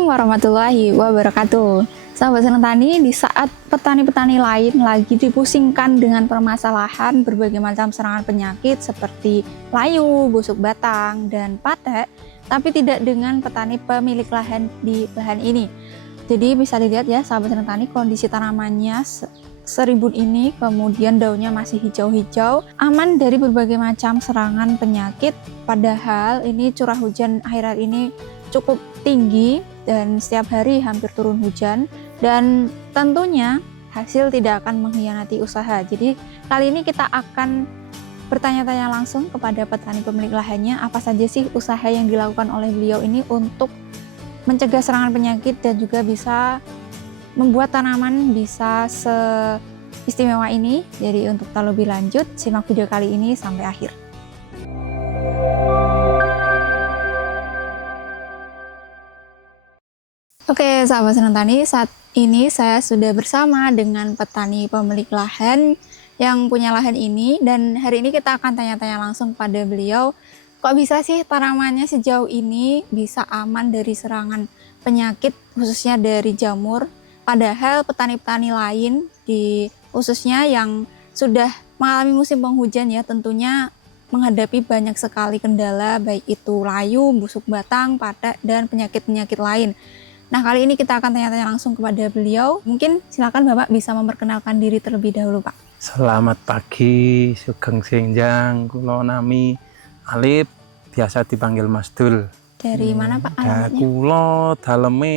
Assalamualaikum warahmatullahi wabarakatuh. Sahabat Senang Tani, di saat petani-petani lain lagi dipusingkan dengan permasalahan berbagai macam serangan penyakit seperti layu, busuk batang, dan patek, tapi tidak dengan petani pemilik lahan di lahan ini. Jadi bisa dilihat ya sahabat Senang Tani, kondisi tanamannya serimbun ini, kemudian daunnya masih hijau-hijau, aman dari berbagai macam serangan penyakit. Padahal ini curah hujan akhir-akhir ini cukup tinggi dan setiap hari hampir turun hujan, dan tentunya hasil tidak akan mengkhianati usaha. Jadi kali ini kita akan bertanya-tanya langsung kepada petani pemilik lahannya, apa saja sih usaha yang dilakukan oleh beliau ini untuk mencegah serangan penyakit dan juga bisa membuat tanaman bisa seistimewa ini. Jadi untuk tahu lebih lanjut, simak video kali ini sampai akhir. Oke sahabat Senang Tani, saat ini saya sudah bersama dengan petani pemilik lahan yang punya lahan ini, dan hari ini kita akan tanya-tanya langsung pada beliau, kok bisa sih tanamannya sejauh ini bisa aman dari serangan penyakit khususnya dari jamur, padahal petani-petani lain di khususnya yang sudah mengalami musim penghujan ya tentunya menghadapi banyak sekali kendala, baik itu layu, busuk batang, patek, dan penyakit-penyakit lain. Nah, kali ini kita akan tanya-tanya langsung kepada beliau. Mungkin silakan Bapak bisa memperkenalkan diri terlebih dahulu, Pak. Selamat pagi, Sugeng Senjang, kulo nami Alip, biasa dipanggil Mas Dul. Dari mana Pak alamatnya? Kulo daleme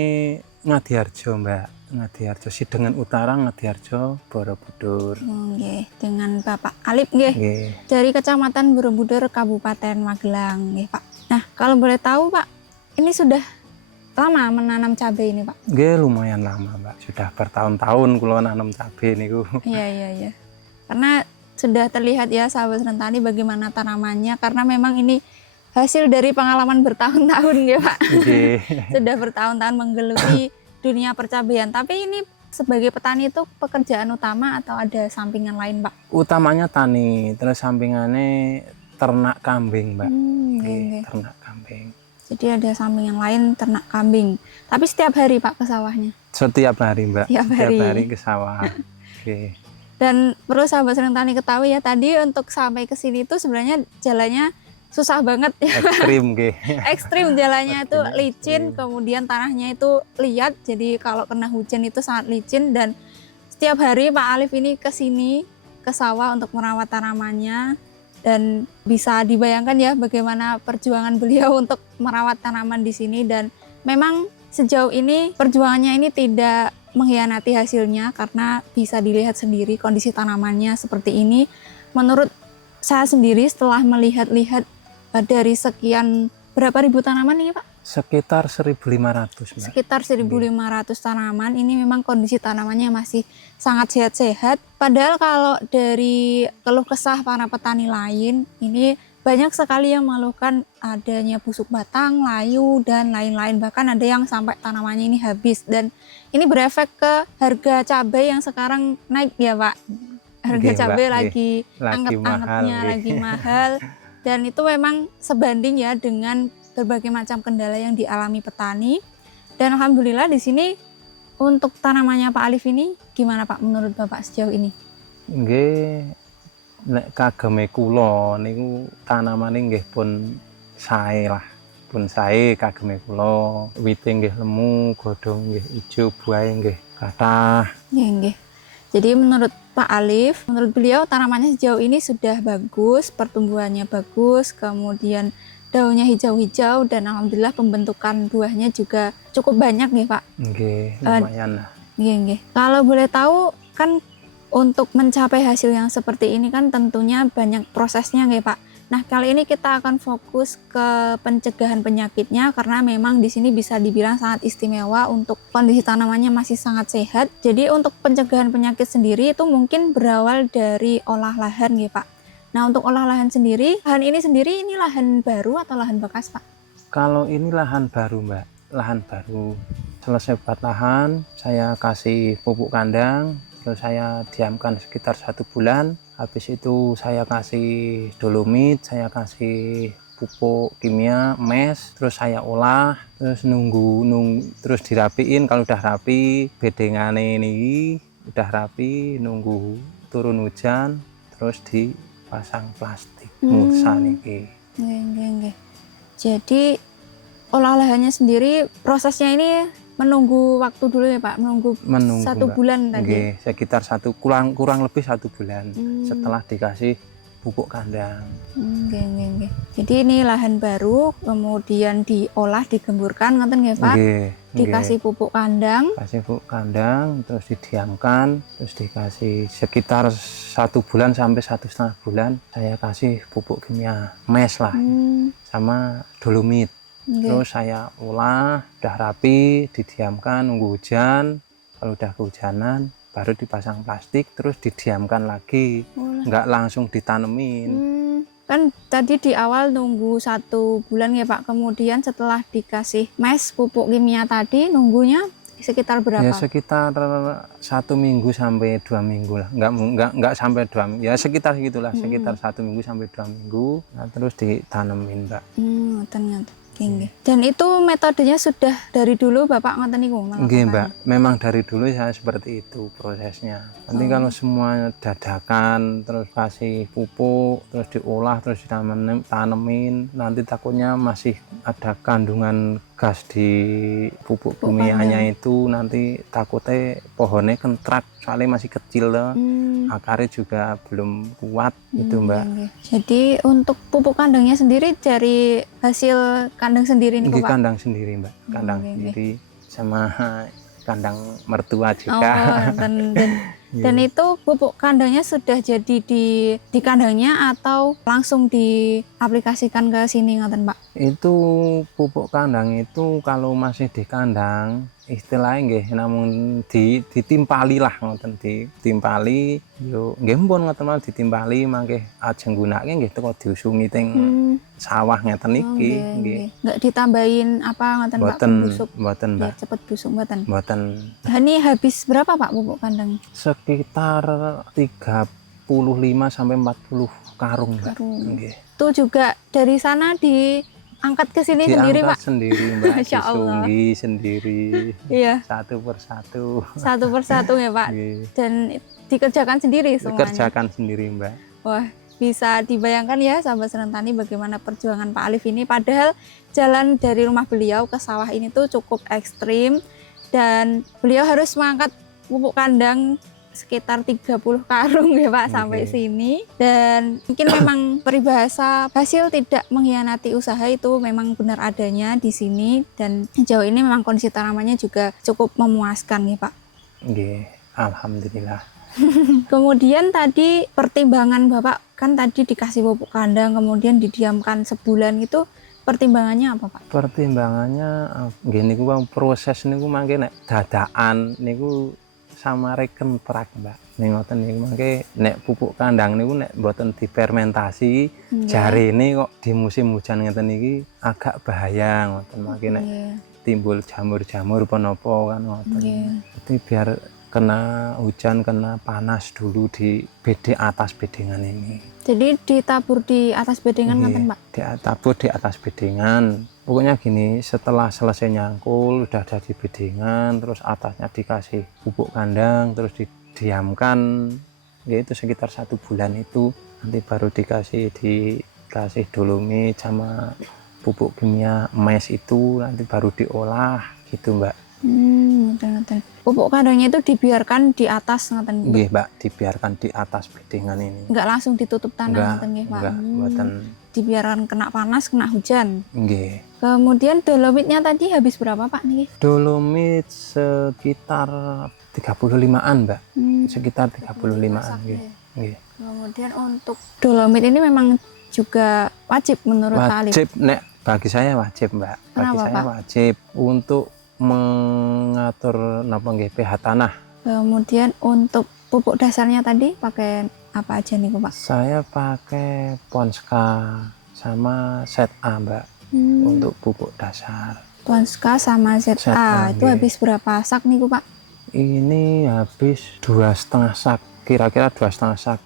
Ngadiharjo, Mbak. Ngadiharjo, Sidengan Utara, Ngadiharjo, Borobudur. Nggih, dengan Bapak Alip nggih. Nggih. Dari Kecamatan Borobudur, Kabupaten Magelang, nggih, Pak. Nah, kalau boleh tahu, Pak, ini sudah lama menanam cabai ini, Pak? Nggih, lumayan lama, Mbak. Sudah bertahun-tahun kulo nanam cabai niku. Iya. Karena sudah terlihat ya sahabat Senang Tani bagaimana tanamannya, karena memang ini hasil dari pengalaman bertahun-tahun ya, Pak. Nggih. Sudah bertahun-tahun menggeluti dunia percabean. Tapi ini sebagai petani itu pekerjaan utama atau ada sampingan lain, Pak? Utamanya tani, terus sampingannya ternak kambing, Mbak. Nggih. Ternak kambing. Jadi ada sampingan lain ternak kambing. Tapi setiap hari Pak ke sawahnya? Setiap hari, Mbak. Setiap hari ke sawah. Oke. Dan perlu sahabat Senang Tani ketahui ya, tadi untuk sampai ke sini itu sebenarnya jalannya susah banget ya. Ekstrim, nggih. Ekstrim jalannya itu licin, kemudian tanahnya itu liat. Jadi kalau kena hujan itu sangat licin, dan setiap hari Pak Alif ini ke sini ke sawah untuk merawat tanamannya. Dan bisa dibayangkan ya bagaimana perjuangan beliau untuk merawat tanaman di sini, dan memang sejauh ini perjuangannya ini tidak mengkhianati hasilnya karena bisa dilihat sendiri kondisi tanamannya seperti ini. Menurut saya sendiri setelah melihat-lihat dari sekian berapa ribu tanaman ini, Pak? Sekitar 1.500, Mbak. Sekitar 1.500 tanaman. Ini memang kondisi tanamannya masih sangat sehat-sehat. Padahal kalau dari keluh kesah para petani lain, ini banyak sekali yang mengeluhkan adanya busuk batang, layu, dan lain-lain. Bahkan ada yang sampai tanamannya ini habis. Dan ini berefek ke harga cabai yang sekarang naik ya, Pak. Harga cabai lagi anget-angetnya, lagi mahal. Dan itu memang sebanding ya dengan berbagai macam kendala yang dialami petani. Dan alhamdulillah di sini untuk tanamannya Pak Alif ini gimana Pak menurut Bapak sejauh ini? Nggih, nek kageme kula niku tanamane nggih pun sae lah. Pun sae kageme kula. Wite nggih lemu, godhong nggih ijo, buahe nggih kathah. Nggih. Jadi menurut Pak Alif, menurut beliau tanamannya sejauh ini sudah bagus, pertumbuhannya bagus, kemudian daunnya hijau-hijau, dan alhamdulillah pembentukan buahnya juga cukup banyak nih Pak. Nggih, lumayan lah. Nggih. Kalau boleh tahu kan untuk mencapai hasil yang seperti ini kan tentunya banyak prosesnya nggih Pak. Nah, kali ini kita akan fokus ke pencegahan penyakitnya karena memang di sini bisa dibilang sangat istimewa untuk kondisi tanamannya masih sangat sehat. Jadi untuk pencegahan penyakit sendiri itu mungkin berawal dari olah lahan nggih Pak. Nah, untuk olah lahan sendiri, lahan ini sendiri ini lahan baru atau lahan bekas, Pak? Kalau ini lahan baru, Mbak. Lahan baru. Selesai buat lahan, saya kasih pupuk kandang, terus saya diamkan sekitar 1 bulan. Habis itu saya kasih dolomit, saya kasih pupuk kimia mes, terus saya olah, terus nunggu terus dirapiin. Kalau udah rapi bedengane ini udah rapi, nunggu turun hujan terus dipasang plastik mulsa niki. Nggih. Jadi olahannya sendiri prosesnya ini menunggu waktu dulu ya Pak, menunggu 1 Mbak. bulan tadi. Nggih, sekitar kurang lebih 1 bulan setelah dikasih pupuk kandang. Nggih. Jadi ini lahan baru, kemudian diolah, digemburkan, ngoten nggih Pak? Nggih. Dikasih pupuk kandang. Kasih pupuk kandang, terus didiamkan, terus dikasih sekitar 1 bulan sampai 1,5 bulan. Saya kasih pupuk kimia mes lah, sama dolomit. Terus saya olah, udah rapi, didiamkan, nunggu hujan. Kalau udah kehujanan, baru dipasang plastik, terus didiamkan lagi. Nggak langsung ditanemin. Kan tadi di awal nunggu 1 bulan ya Pak, kemudian setelah dikasih mes pupuk kimia tadi, nunggunya sekitar berapa? Ya sekitar 1 minggu sampai 2 minggu lah. Nggak sampai 2 minggu. Ya sekitar segitulah, sekitar 1 minggu sampai 2 minggu. Nah, terus ditanemin, Mbak. Ternyata. Dan itu metodenya sudah dari dulu Bapak ngoten niku melakukan? Nggih, Mbak. Memang dari dulu saya seperti itu prosesnya. Nanti kalau semua dadakan, terus kasih pupuk, terus diolah, terus ditanemin, nanti takutnya masih ada kandungan gas di pupuk kimianya itu, nanti takutnya pohonnya kentrak, soalnya masih kecil loh. Akarnya juga belum kuat gitu, Mbak. Jadi untuk pupuk kandangnya sendiri dari hasil kandang sendiri nih Pak? Kandang sendiri, Mbak. Kandang sendiri sama kandang mertua juga. Dan itu pupuk kandangnya sudah jadi di kandangnya atau langsung diaplikasikan ke sini ngoten Pak? Itu pupuk kandang itu kalau masih di kandang istilahnya nggih namun ditimpali lah ngoten, ditimpali yo nggih mpun ngoten mawon, ditimpali mangke ajeng gunake nggih teko diusungi teng sawah ngeten niki nggih. Nggak ditambahin apa ngoten Pak, busuk? Mboten, Mbak. Biar cepet busuk mboten. Mboten. Nah, ini habis berapa Pak pupuk kandang? Sekitar 35 sampai 40 karung, Mbak. Nggih. Itu juga dari sana diangkat ke sini sendiri Pak? Sendiri, Mbak. Masya Allah. Disunggi sendiri. Iya. Satu persatu. Satu persatu ya Pak. Dan dikerjakan sendiri semuanya. Dikerjakan sendiri, Mbak. Wah, bisa dibayangkan ya sahabat Seneng Tani bagaimana perjuangan Pak Alif ini. Padahal jalan dari rumah beliau ke sawah ini tuh cukup ekstrim dan beliau harus mengangkat pupuk kandang sekitar 30 karung ya Pak sampai sini. Dan mungkin memang peribahasa hasil tidak mengkhianati usaha itu memang benar adanya di sini, dan sejauh ini memang kondisi tanamannya juga cukup memuaskan ya Pak. Nggih, alhamdulillah. Kemudian tadi pertimbangan Bapak kan tadi dikasih pupuk kandang kemudian didiamkan sebulan, itu pertimbangannya apa Pak? Pertimbangannya nggih niku proses niku mangke nek dadakan niku samare kentrak, Mbak. Ning ngoten niku mangke nek pupuk kandang niku nek mboten difermentasi jarene kok di musim hujan ngeten iki agak bahaya ngoten, mangke nek timbul jamur-jamur apa napa kan ngoten. Jadi biar kena hujan, kena panas dulu di atas bedengan ini. Jadi ditabur di atas bedengan ngoten Pak? Ditabur di atas bedengan. Pokoknya gini, setelah selesai nyangkul, udah ada di bedengan, terus atasnya dikasih pupuk kandang, terus didiamkan, yaitu sekitar 1 bulan itu, nanti baru dikasih dolomit sama pupuk kimia mes itu, nanti baru diolah, gitu Mbak. Pupuk kandangnya itu dibiarkan di atas ngoten? Nggih, Mbak, dibiarkan di atas bedengan ini. Enggak langsung ditutup tanah ngoten nggih Pak? Enggak, dibiarkan kena panas, kena hujan. Nggih. Kemudian dolomitnya tadi habis berapa Pak nih? Dolomit sekitar 35-an, Mbak. Sekitar 35-an nggih. Nggih. Kemudian untuk dolomit ini memang juga wajib menurut Pak Alif? Wajib, nek bagi saya wajib, Mbak. Bagi saya wajib untuk mengatur pH tanah. Kemudian untuk pupuk dasarnya tadi pakai apa aja nih Pak? Saya pakai Ponska sama Set A, Mbak, untuk pupuk dasar. Ponska sama Set A itu habis berapa sak nih Pak? Ini habis 2,5 sak, kira-kira 2,5 sak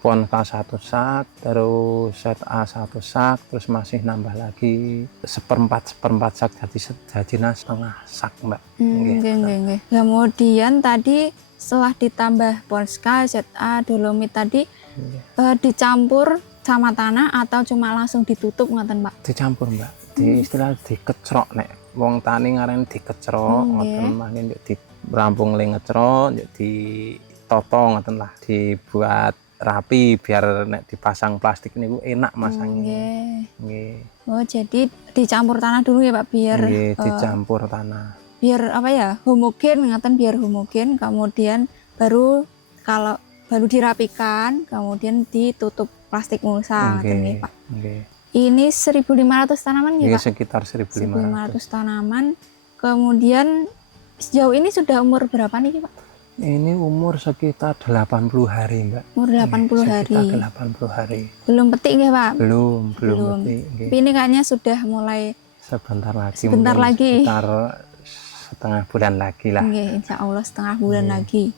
pon K1 sak, terus set A 1 sak, terus masih nambah lagi seperempat sak, jadi setengah sak Mbak. Nggih. Kemudian tadi setelah ditambah Polska, ZA, Dolomit tadi dicampur sama tanah atau cuma langsung ditutup ngoten Mbak? Dicampur Mbak, di istilah dikecrok nek wong tani ngarani dikecrok ngoten mangke dirampung le ngecrok ditoto ngoten lah, dibuat rapi biar nek dipasang plastik niku enak masangnya. Nggih. Oh, jadi dicampur tanah dulu ya Pak biar dicampur tanah. Biar apa ya? Homogen ngaten, biar homogen, kemudian baru dirapikan, kemudian ditutup plastik mulsa ngaten nggih Pak. Nggih. Ini 1.500 tanaman ya Pak? Sekitar 1.500 tanaman. Kemudian sejauh ini sudah umur berapa nih Pak? Ini umur sekitar 80 hari Mbak. Umur 80 hari. Sekitar 80 hari. Belum petik nggih Pak? Belum petik. Tapi ini kayaknya sudah mulai sebentar lagi. Sekitar setengah bulan lagi lah. Insya Allah setengah bulan lagi.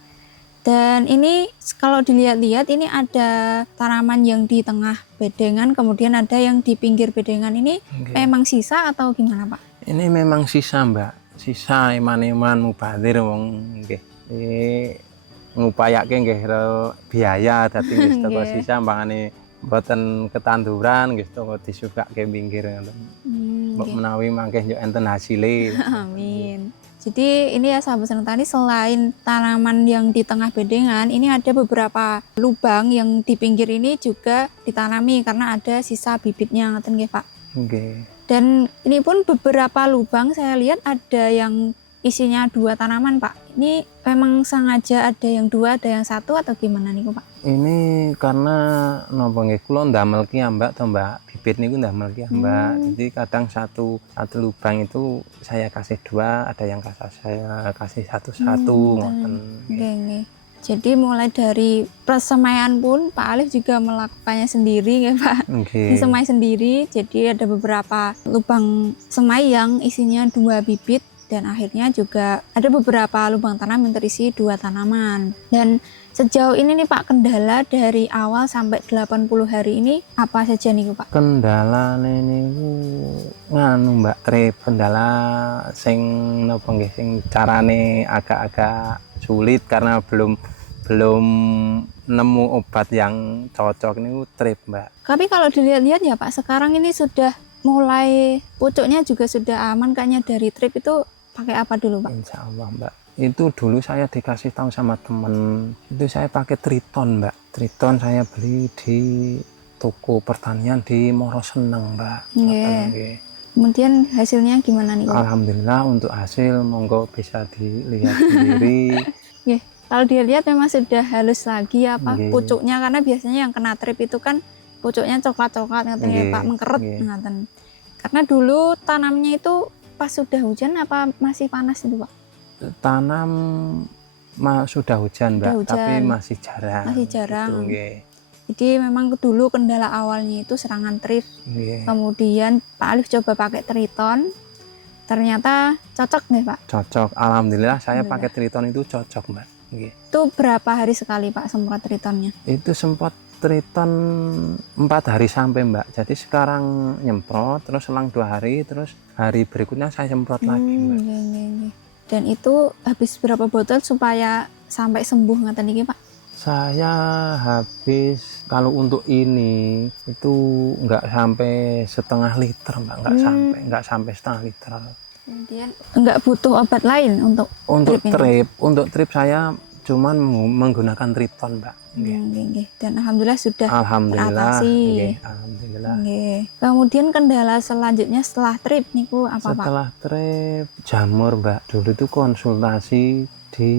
Dan ini kalau dilihat-lihat ini ada tanaman yang di tengah bedengan, kemudian ada yang di pinggir bedengan. Ini memang sisa atau gimana Pak? Ini memang sisa Mbak. Sisa eman-eman mubadir wong nggih. Ngupayake nggih biaya dadi nggih toko sisa mbangane mboten ketanduran nggih toko disugake pinggir ngoten. Mbok menawi mangke yo enten hasile. Amin. Jadi ini ya sahabat Seneng Tani, selain tanaman yang di tengah bedengan, ini ada beberapa lubang yang di pinggir ini juga ditanami karena ada sisa bibitnya ngoten nggih Pak. Nggih. Dan ini pun beberapa lubang saya lihat ada yang isinya 2 tanaman Pak. Ini memang sengaja ada yang 2, ada yang 1 atau gimana nih Pak? Ini karena napa nggih kula ndamel ki Mbak to Mbak, bibit niku ndamel ki Mbak. Jadi kadang satu lubang itu saya kasih 2, ada yang saya kasih satu ngoten. Nggih. Jadi mulai dari persemaian pun Pak Alif juga melakukannya sendiri ya Pak. Disemai sendiri. Jadi ada beberapa lubang semai yang isinya 2 bibit. Dan akhirnya juga ada beberapa lubang tanam yang terisi 2 tanaman. Dan sejauh ini nih Pak, kendala dari awal sampai 80 hari ini apa saja nih Pak? Kendala niku nganu Mbak, kendala sing napa nggih sing carane agak-agak sulit karena belum nemu obat yang cocok niku trip Mbak. Tapi kalau dilihat-lihat ya Pak, sekarang ini sudah mulai pucuknya juga sudah aman kayaknya dari trip itu. Pakai apa dulu Pak? Insya Allah Mbak. Itu dulu saya dikasih tahu sama temen, itu saya pakai Triton Mbak. Triton saya beli di toko pertanian di Moroseneng Mbak. Nggih. Kemudian hasilnya gimana nih Pak? Alhamdulillah untuk hasil monggo bisa dilihat sendiri. Kalau dilihat memang sudah halus lagi apa pucuknya, karena biasanya yang kena trip itu kan pucuknya coklat-coklat ngaten ya Pak, mengkeret ngaten. Karena dulu tanamnya itu pas sudah hujan apa masih panas itu Pak? Tanam sudah hujan Mbak, tapi masih jarang. Gitu, jadi memang dulu kendala awalnya itu serangan trip. Kemudian Pak Alif coba pakai Triton, ternyata cocok nih Pak? Cocok, alhamdulillah saya pakai Triton itu cocok Mbak. Itu berapa hari sekali Pak semprot Tritonnya? Itu semprot Triton 4 hari sampai Mbak. Jadi sekarang nyemprot, terus selang 2 hari, terus hari berikutnya saya semprot lagi Mbak. Dan itu habis berapa botol supaya sampai sembuh ngaten niki Pak? Saya habis kalau untuk ini itu nggak sampai setengah liter Mbak, nggak sampai setengah liter. Kemudian nggak butuh obat lain untuk trip. Untuk trip saya cuman menggunakan Triton Mbak. Dan alhamdulillah sudah teratasi. Alhamdulillah. Kemudian kendala selanjutnya setelah trip niku apa Pak? Setelah trip jamur Mbak. Dulu itu konsultasi di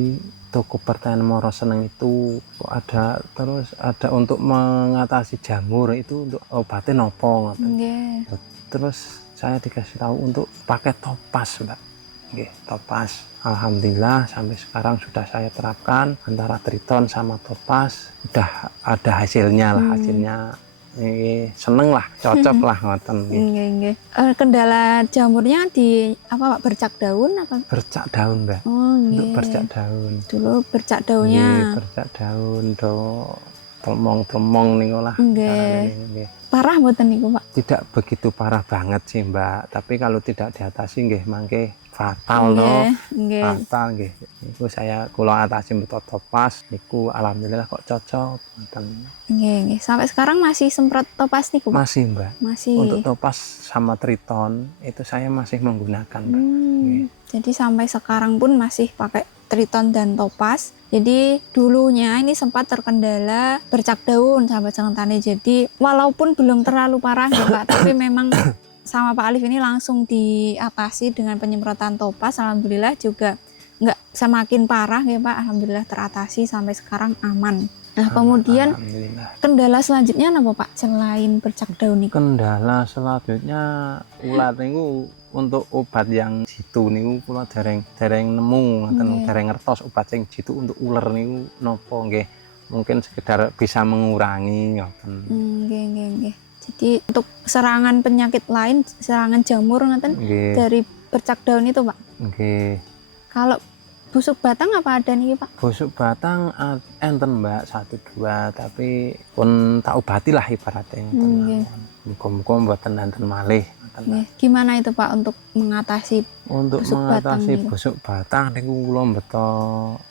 toko pertanian Moroseneng itu ada untuk mengatasi jamur itu untuk obatnya nopo. Terus saya dikasih tahu untuk pakai Topaz Mbak. Topaz. Alhamdulillah sampai sekarang sudah saya terapkan antara Triton sama Topaz, udah ada hasilnya lah, seneng lah, cocok lah ngoten. Kendala jamurnya di apa Pak, bercak daun apa? Bercak daun Mbak. Untuk bercak daun. Dulu bercak daunnya. Bercak daun tremong-tremong niku lah. Nggih. carane nggih. Parah mboten niku, Pak? Tidak begitu parah banget sih, Mbak, tapi kalau tidak diatasi nggih mangke fatal Nggih, loh. nggih. Fatal nggih. Niku kula atasi beto topas niku alhamdulillah kok cocok ngoten. Nggih, nggih. Sampai sekarang masih semprot topas niku, Pak? Masih, Mbak. Masih. Untuk topas sama triton itu saya masih menggunakan, Mbak. Nggih. Jadi sampai sekarang pun masih pakai triton dan topas. Jadi dulunya ini sempat terkendala bercak daun sahabat Seneng Tani. Jadi walaupun belum terlalu parah ya Pak, tapi memang sama Pak Alif ini langsung diatasi dengan penyemprotan topas. Alhamdulillah juga nggak semakin parah ya Pak. Alhamdulillah teratasi sampai sekarang aman. Nah kemudian Alhamdulillah. kendala selanjutnya apa Pak selain bercak daun ini? Kendala selanjutnya ulat niku untuk obat yang jitu niku kula dereng nemu ngoten, Nggih. dereng ngertos obat sing jitu untuk uler niku napa nggih. Mungkin sekedar bisa mengurangi ngoten. Nggih, nggih, nggih. Jadi untuk serangan penyakit lain, serangan jamur ngoten Nggih. dari bercak daun itu Pak. Nggih. Kalau busuk batang apa ada nih Pak? Busuk batang enten Mbak 1 2 tapi pun tak obati lah ibaratnya ngoten. Nggih. Muga-muga mboten enten malih ngoten. Nggih. Gimana itu Pak untuk mengatasi? Untuk Busuk batang mengatasi niku. busuk batang niku kula beto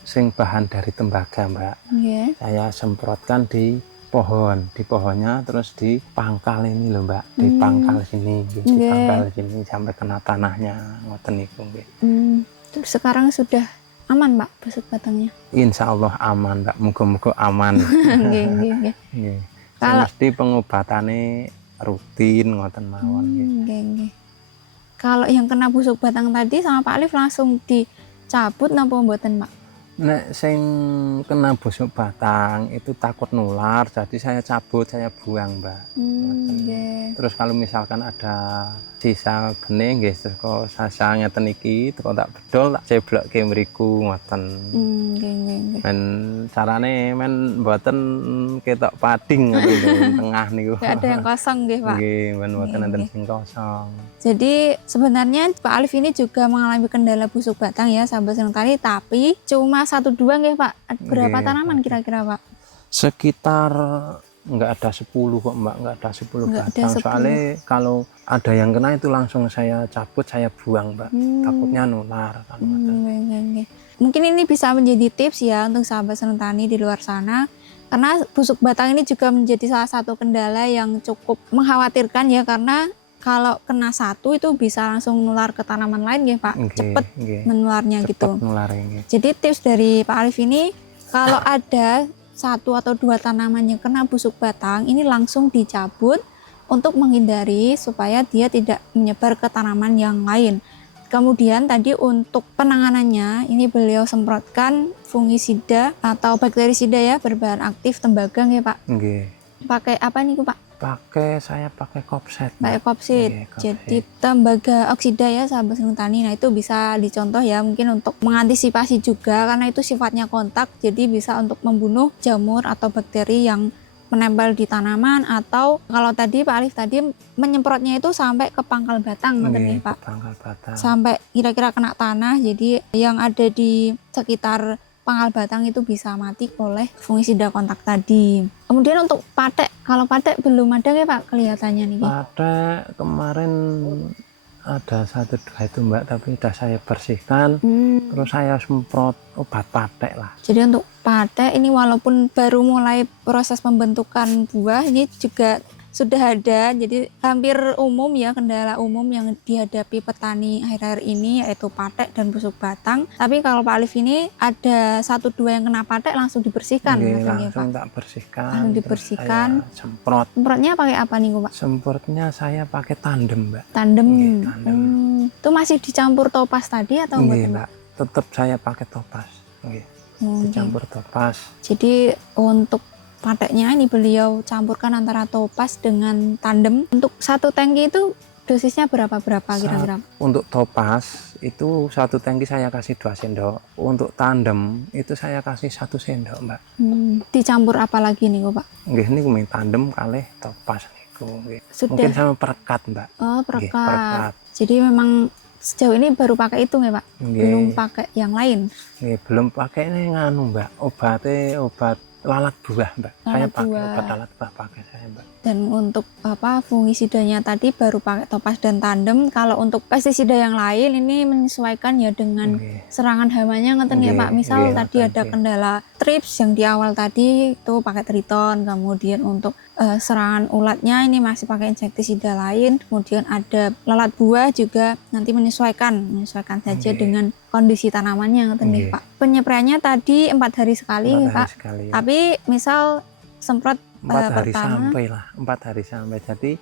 sing bahan dari tembaga, Mbak. Nggih. Saya semprotkan di pohon, di pohonnya terus di pangkal ini loh, Mbak. Di pangkal sini, di Nggih. pangkal sini sampai kena tanahnya ngoten niku nggih. Terus sekarang sudah aman Pak busuk batangnya? Insya Allah aman, Mbak. Muga-muga aman. Nggih, nggih, nggih. Nggih. Kalau- Mesti pengobatannya rutin ngoten mawon nggih. Nggih, nggih. Kalau yang kena busuk batang tadi sama Pak Alif langsung dicabut napa mboten Pak? Nek sing kena busuk batang itu takut nular, jadi saya cabut, saya buang, Mbak. Nggih. Terus kalau misalkan ada sisa bening nggih teko sasa ngeten iki teko tak bedol tak ceblokke mriku ngoten. Nggih, nggih, nggih. Men carane men mboten ketok pading ngoten lho, tengah niku. Nggak ada yang kosong nggih Pak. Nggih, men mboten Nggih, enten nggih. sing kosong. Jadi sebenarnya Pak Alif ini juga mengalami kendala busuk batang ya sahabat Seneng Tani, tapi cuma 1 2 nggih Pak. Berapa Nggih, tanaman Pak. kira-kira Pak? Sekitar nggak ada 10 kok Mbak, nggak ada 10 Nggak ada batang. 10. Soalnya kalau ada yang kena itu langsung saya cabut, saya buang, Mbak. Takutnya nular kan ngoten. Nggih, nggih, nggih. Mungkin ini bisa menjadi tips ya untuk sahabat Seneng Tani di luar sana. Karena busuk batang ini juga menjadi salah satu kendala yang cukup mengkhawatirkan ya, karena kalau kena satu itu bisa langsung nular ke tanaman lain ya Pak. Nggih, Cepet nggih. menularnya Cepet gitu. nular nggih. Jadi tips dari Pak Alif ini, kalau ada 1 atau 2 tanaman yang kena busuk batang, ini langsung dicabut untuk menghindari supaya dia tidak menyebar ke tanaman yang lain. Kemudian tadi untuk penanganannya, ini beliau semprotkan fungisida atau bakterisida ya, berbahan aktif tembaga ya Pak. Nggih. Pakai apa nih Pak? Saya pakai kopset. Pakai Mbak. kopsit. Nggih, kopsit. Jadi tembaga oksida ya sahabat Seneng Tani. Nah itu bisa dicontoh ya mungkin untuk mengantisipasi juga karena itu sifatnya kontak. Jadi bisa untuk membunuh jamur atau bakteri yang menempel di tanaman, atau kalau tadi Pak Alif tadi menyemprotnya itu sampai ke pangkal batang ngoten Nggih, nih Pak. pangkal batang. Sampai kira-kira kena tanah. Jadi yang ada di sekitar pangkal batang itu bisa mati oleh fungisida kontak tadi. Kemudian untuk patek, kalau patek belum ada ya Pak kelihatannya nih. Pada kemarin ada 1 2 itu Mbak, tapi udah saya bersihkan. Terus saya semprot obat patek lah. Jadi untuk patek ini walaupun baru mulai proses pembentukan buah, ini juga sudah ada. Jadi hampir umum ya, kendala umum yang dihadapi petani akhir-akhir ini yaitu patek dan busuk batang. Tapi kalau Pak Alif ini ada 1 2 yang kena patek langsung dibersihkan. Nggih, katanya, langsung Pak. tak bersihkan. Langsung terus dibersihkan. saya semprot. Semprotnya pakai apa nih Pak? Semprotnya saya pakai tandem, Mbak. Tandem. Nggih, tandem. Itu masih dicampur topas tadi atau Nggih, mboten, Mbak. Tetap saya pakai topas. Nggih, Nggih. dicampur topas. Jadi untuk pateknya ini beliau campurkan antara topas dengan tandem. Untuk 1 tangki itu dosisnya berapa kira-kira? Untuk topas itu 1 tangki saya kasih 2 sendok. Untuk tandem itu saya kasih 1 sendok, Mbak. Dicampur apa lagi nih Pak? Nggih, niku ming tandem kalih topas niku. Nggih. Sudah. Mungkin sama perekat, Mbak. Oh, Nggih, perekat. perekat. Jadi memang sejauh ini baru pakai itu ya Pak? Nggih. Belum pakai yang lain? Nggih, belum pakai ini nganu, Mbak. Obat lalat buah, Mbak. Saya Lalat pakai buah. obat lalat buah pakai saya, Mbak. Dan untuk fungisidanya tadi baru pakai Topaz dan Tandem. Kalau untuk pestisida yang lain ini menyesuaikan ya dengan Nggih. serangan hamanya ngeten ya Nggih, Pak. Misal nggih, tadi ngoten, ada nggih. kendala trips yang di awal tadi itu pakai Triton, kemudian untuk serangan ulatnya ini masih pakai insektisida lain, kemudian ada lalat buah juga nanti menyesuaikan saja Nggih. dengan kondisi tanamannya ngeten nggih Nggih. Pak. Penyepraiannya tadi 4 hari sekali 4 hari Pak. sekali. Tapi misal semprot 4 hari pertama sampai lah, 4 hari sampai. Jadi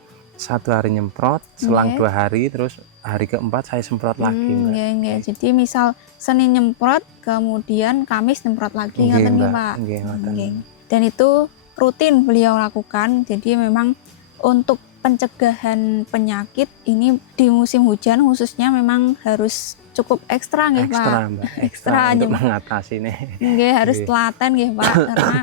1 hari nyemprot, selang Nggih. 2 hari, terus hari keempat saya semprot lagi, Mbak. Nggih, nggih. Jadi misal Senin nyemprot, kemudian Kamis nyemprot lagi Nggih, ngoten nggih, Mbak. Pak. Nggih, ngoten. Nggih. Dan itu rutin beliau lakukan. Jadi memang untuk pencegahan penyakit ini di musim hujan khususnya memang harus cukup ekstra nggih, Pak. Ekstra, Mbak. Ekstra Ekstra untuk nyem- mengatasi nih. Nggih, harus Nggih. telaten nggih, Pak. Karena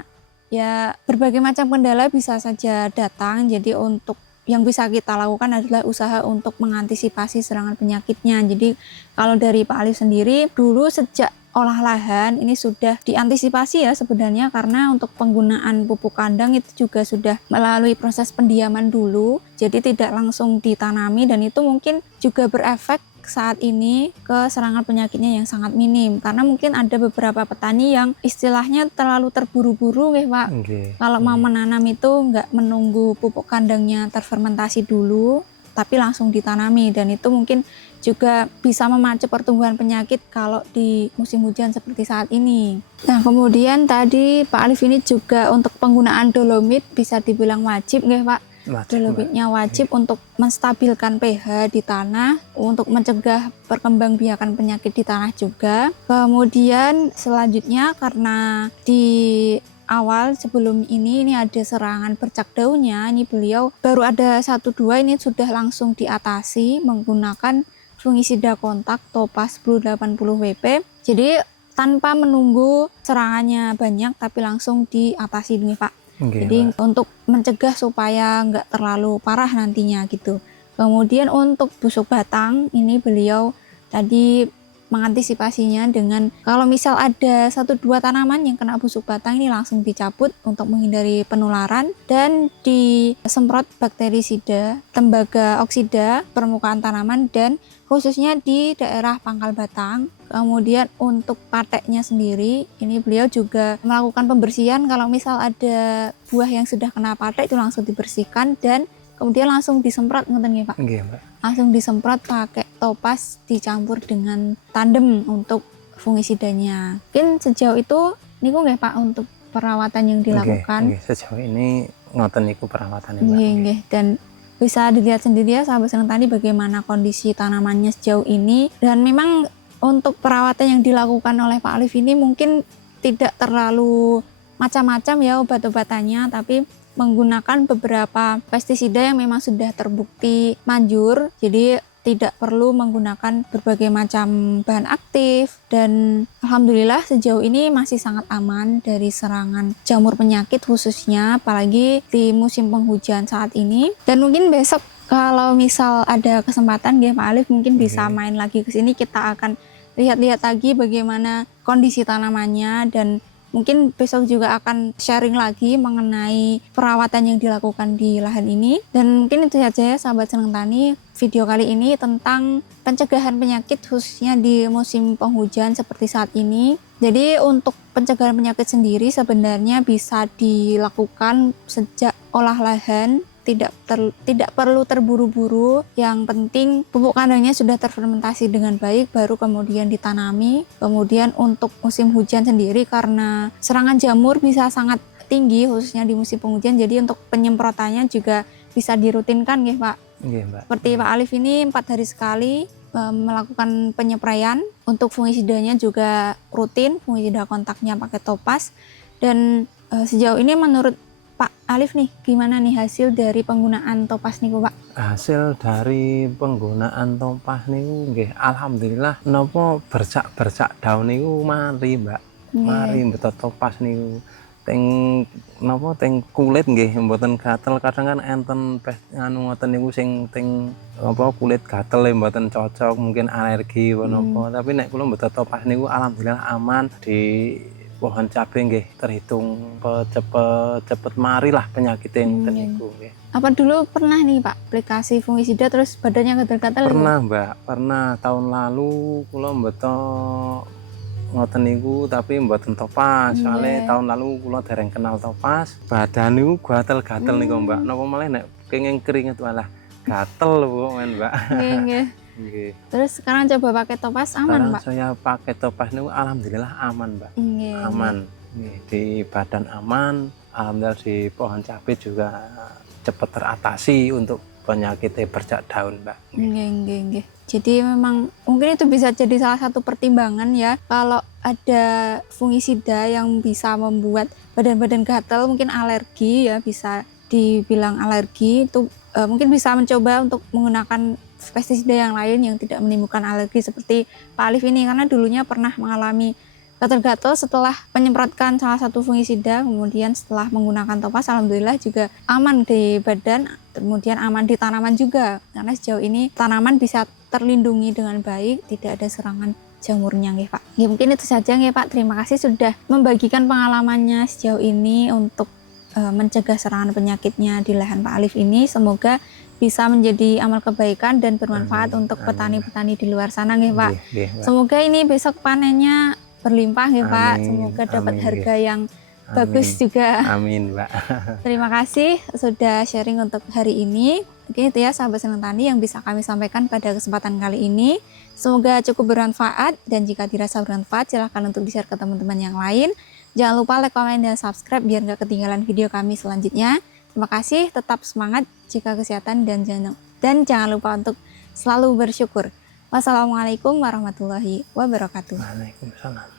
ya berbagai macam kendala bisa saja datang. Jadi untuk yang bisa kita lakukan adalah usaha untuk mengantisipasi serangan penyakitnya. Jadi kalau dari Pak Alif sendiri dulu sejak olah lahan ini sudah diantisipasi ya sebenarnya, karena untuk penggunaan pupuk kandang itu juga sudah melalui proses pendiaman dulu, jadi tidak langsung ditanami, dan itu mungkin juga berefek saat ini ke serangan penyakitnya yang sangat minim, karena mungkin ada beberapa petani yang istilahnya terlalu terburu-buru nggih Pak. Nggih. Kalau mau menanam itu nggak menunggu pupuk kandangnya terfermentasi dulu, tapi langsung ditanami, dan itu mungkin juga bisa memacu pertumbuhan penyakit kalau di musim hujan seperti saat ini. Nah, kemudian tadi Pak Alif ini juga untuk penggunaan dolomit bisa dibilang wajib nggih Pak. Wajib, Mbak. Dolomitnya wajib untuk menstabilkan pH di tanah, untuk mencegah perkembangbiakan penyakit di tanah juga. Kemudian selanjutnya karena di awal sebelum ini ada serangan bercak daunnya, ini beliau baru ada 1-2 ini sudah langsung diatasi menggunakan fungisida kontak Topaz Blue 80 WP. Jadi tanpa menunggu serangannya banyak tapi langsung diatasi nih Pak. Nggih, Jadi Mbak. untuk mencegah supaya nggak terlalu parah nantinya gitu. Kemudian untuk busuk batang ini beliau tadi mengantisipasinya dengan kalau misal ada 1-2 tanaman yang kena busuk batang ini langsung dicabut untuk menghindari penularan, dan disemprot bakterisida, tembaga oksida permukaan tanaman dan khususnya di daerah pangkal batang. Kemudian untuk pateknya sendiri ini beliau juga melakukan pembersihan, kalau misal ada buah yang sudah kena patek itu langsung dibersihkan dan kemudian langsung disemprot ngoten nggih Pak. Nggih, Mbak. Langsung disemprot pakai Topaz dicampur dengan Tandem untuk fungisidanya. Mungkin sejauh itu niku nggih Pak untuk perawatan yang dilakukan. Nggih, sejauh ini ngoten niku perawatannya, Mbak. Nggih, nggih. Dan bisa dilihat sendiri ya sahabat senang tani bagaimana kondisi tanamannya sejauh ini, dan memang untuk perawatan yang dilakukan oleh Pak Alif ini mungkin tidak terlalu macam-macam ya obat-obatannya, tapi menggunakan beberapa pestisida yang memang sudah terbukti manjur, jadi tidak perlu menggunakan berbagai macam bahan aktif, dan alhamdulillah sejauh ini masih sangat aman dari serangan jamur penyakit khususnya apalagi di musim penghujan saat ini. Dan mungkin besok kalau misal ada kesempatan ya Pak Alif mungkin bisa main lagi ke sini, kita akan lihat-lihat lagi bagaimana kondisi tanamannya, dan mungkin besok juga akan sharing lagi mengenai perawatan yang dilakukan di lahan ini. Dan mungkin itu saja ya sahabat senang tani, video kali ini tentang pencegahan penyakit khususnya di musim penghujan seperti saat ini. Jadi untuk pencegahan penyakit sendiri sebenarnya bisa dilakukan sejak olah lahan, tidak perlu terburu-buru. Yang penting pupuk kandangnya sudah terfermentasi dengan baik baru kemudian ditanami. Kemudian untuk musim hujan sendiri karena serangan jamur bisa sangat tinggi khususnya di musim penghujan, jadi untuk penyemprotannya juga bisa dirutinkan ya Pak. Nggih, Mbak. Seperti Pak Alif ini 4 hari sekali melakukan penyepraian. Untuk fungisidanya juga rutin, fungisida kontaknya pakai Topaz. Dan sejauh ini menurut Pak Alif nih, gimana nih hasil dari penggunaan Topaz niku Pak? Hasil dari penggunaan Topaz niku nggih alhamdulillah napa bercak-bercak daun niku mari, Mbak. Mari mbetot Topaz niku. Teng napa teng kulit nggih mboten gatel, kadang kan enten anu ngoten niku sing teng apa kulit gatel mboten cocok, mungkin alergi apa napa. Tapi nek kula mbetot Topaz niku alhamdulillah aman, pohon cabai nggih terhitung cepet mari lah penyakitnya ngoten niku nggih. Apa dulu pernah nih Pak aplikasi fungisida terus badannya gatal-gatal? Pernah Mbak, pernah tahun lalu kula mbeto ngoten niku tapi mboten topas. Soale tahun lalu kula dereng kenal topas, badan niku gatel-gatel niku Mbak. Napa malah nek kenging keringet malah gatel lho men Mbak. Nggih. Nggih. Terus sekarang coba pakai topas aman, Sekarang Pak? saya pakai topas niku alhamdulillah aman Mbak. Nggih. Aman. Nggih, di badan aman, alhamdulillah di pohon cabai juga cepat teratasi untuk penyakit bercak daun, Mbak. Nggih. Jadi memang mungkin itu bisa jadi salah satu pertimbangan ya kalau ada fungisida yang bisa membuat badan-badan gatal, mungkin alergi ya, bisa dibilang alergi itu mungkin bisa mencoba untuk menggunakan pestisida yang lain yang tidak menimbulkan alergi seperti Pak Alif ini, karena dulunya pernah mengalami gatal-gatal setelah menyemprotkan salah satu fungisida, kemudian setelah menggunakan topas alhamdulillah juga aman di badan, kemudian aman di tanaman juga, karena sejauh ini tanaman bisa terlindungi dengan baik, tidak ada serangan jamurnya nggih Pak. Ya, mungkin itu saja nggih Pak. Terima kasih sudah membagikan pengalamannya sejauh ini untuk mencegah serangan penyakitnya di lahan Pak Alif ini. Semoga bisa menjadi amal kebaikan dan bermanfaat untuk petani-petani di luar sana nggih Pak. Semoga ini besok panennya berlimpah ya Pak. Semoga dapat harga yang bagus juga. Amin Mbak. Terima kasih sudah sharing untuk hari ini. Mungkin itu ya sahabat Senang Tani yang bisa kami sampaikan pada kesempatan kali ini. Semoga cukup bermanfaat, dan jika dirasa bermanfaat silahkan untuk di-share ke teman-teman yang lain. Jangan lupa like, komen, dan subscribe biar nggak ketinggalan video kami selanjutnya. Terima kasih, tetap semangat, jaga kesehatan, dan jangan lupa untuk selalu bersyukur. Wassalamualaikum warahmatullahi wabarakatuh. Waalaikumsalam.